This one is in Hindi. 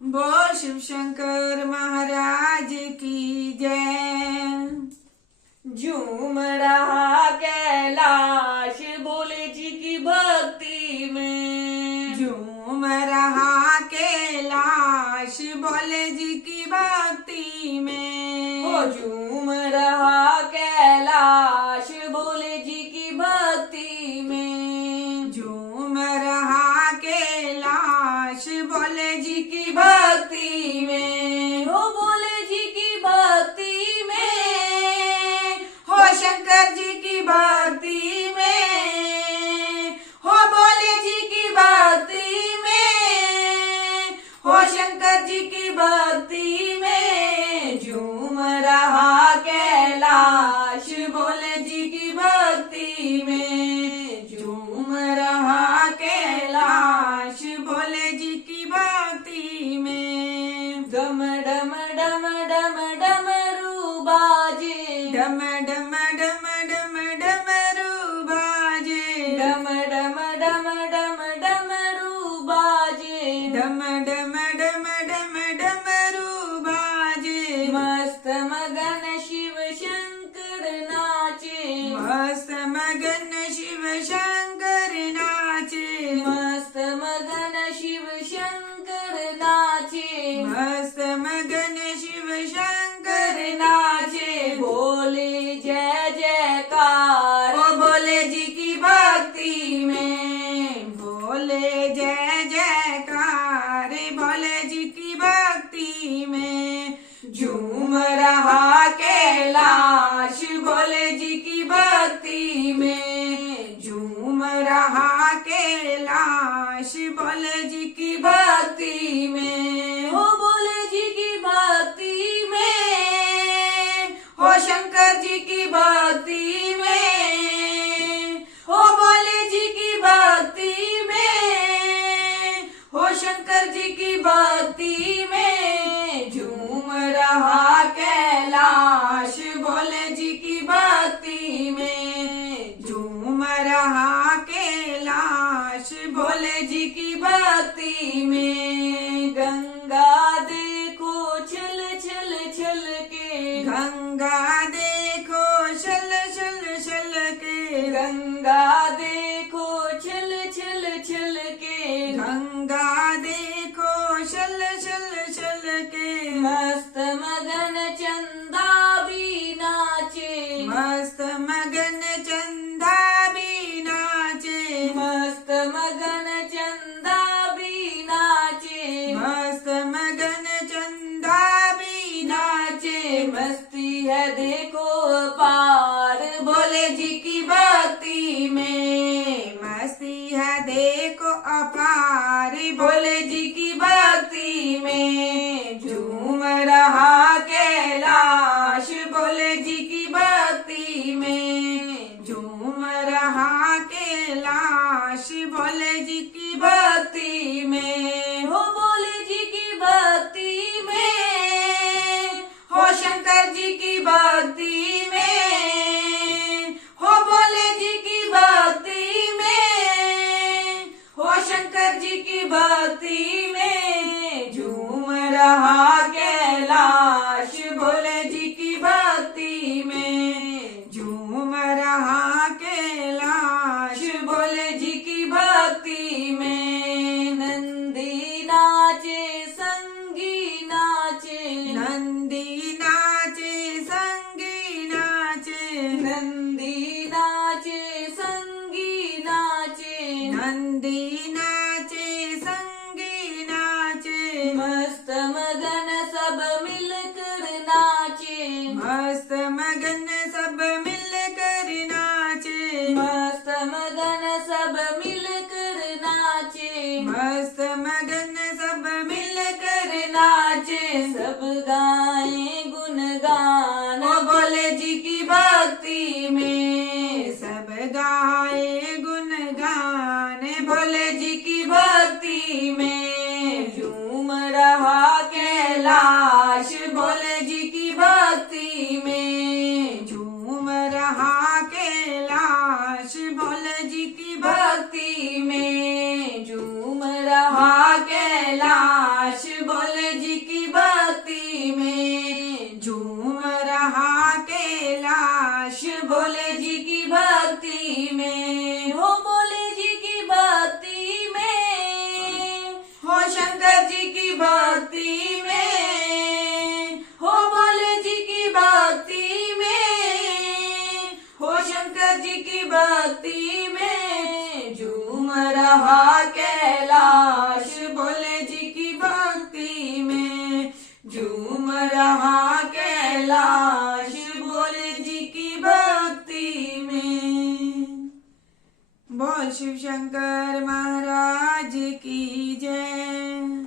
बोल शिव शंकर महाराज की जय। झूम रहा कैलाश भोले जी की भक्ति में। झूम रहा कैलाश भोले जी की भक्ति में। हो झूम रहा कैलाश भोले जी की भक्ति में। झूम रहा कैलाश भोले जी की भक्ति में। हो भोले जी की भक्ति में। हो शंकर जी की भक्ति में। हो भोले जी की भक्ति में। हो शंकर जी की भक्ति में। झूम रहा कैलाश भोले जी की भक्ति में। झूम रहा कैलाश भोले जी की भक्ति में। डम डम डम डम डमरू बाजे। डम डम डम डम डमरू बाजे। डम डम डम डम डमरू बाजे। डम डम डम डम डमरू बाजे। मस्त मगन शिव शंकर नाचे। मस्त मगन शिव शंकर नाचे। मस्त मगन शिव शंकर नाचे। मस्त मगन शिव शंकर नाचे। भोले जय जयकार ओ भोले जी की भक्ति में। भोले जय जयकार भोले जी की भक्ति में। झूम रहा कैलाश भोले जी की भक्ति में। झूम रहा कैलाश भोले जी की भक्ति में। हो भोले जी की भक्ति में। हो शंकर जी की भक्ति में। हो भोले जी की भक्ति में। हो शंकर जी की भक्ति में। झूम रहा कैलाश भोले जी की भक्ति में। झूम रहा कैलाश भोले जी की भक्ति में। गंगा देखो छल छल छल के। गंगा देखो छल छल छल के। गंगा देखो छल छल छल के। गंगा देखो छल छल छल के। मस्त मगन चंदा भी नाचे। मस्त मगन चंदा भी नाचे। मस्त मगन चंदा भी नाचे। मस्त मगन चंदा भी नाचे। मस्ती है देखो पार भोले जी की भक्ति में। मस्ती है देखो अपार भोले जी की भक्ति में। झूम रहा कैलाश भोले जी की भक्ति में। झूम रहा कैलाश भोले जी की भक्ति में। हो भोले जी की भक्ति में। हो शंकर जी की भक्ति में। हो भोले जी की भक्ति में। हो शंकर जी की भक्ति में। झूम रहा कैलाश भोले जी की भक्ति में। झूम रहा कैलाश भोले जी की भक्ति में। नंदी नाचे संगी नाचे। नंदी नाचे संगी नाचे। नंदी नाचे संगी नाचे। नंदी नाचे संगी नाचे। मस्त मगन सब मिलकर नाचे। मस्त मगन सब मिलकर नाचे। मस्त मगन सब मिलकर नाचे। मस्त मगन सब मिलकर नाचे। सब गाए गुणगान ओ भोले जी की भक्ति में। सब गाए गुणगान भोले जी की भक्ति में। झूम रहा कैलाश भोले जी की भक्ति में। झूम रहा कैलाश भोले जी की भक्ति में। झूम रहा कैलाश भोले बोल शिव शंकर महाराज की जय।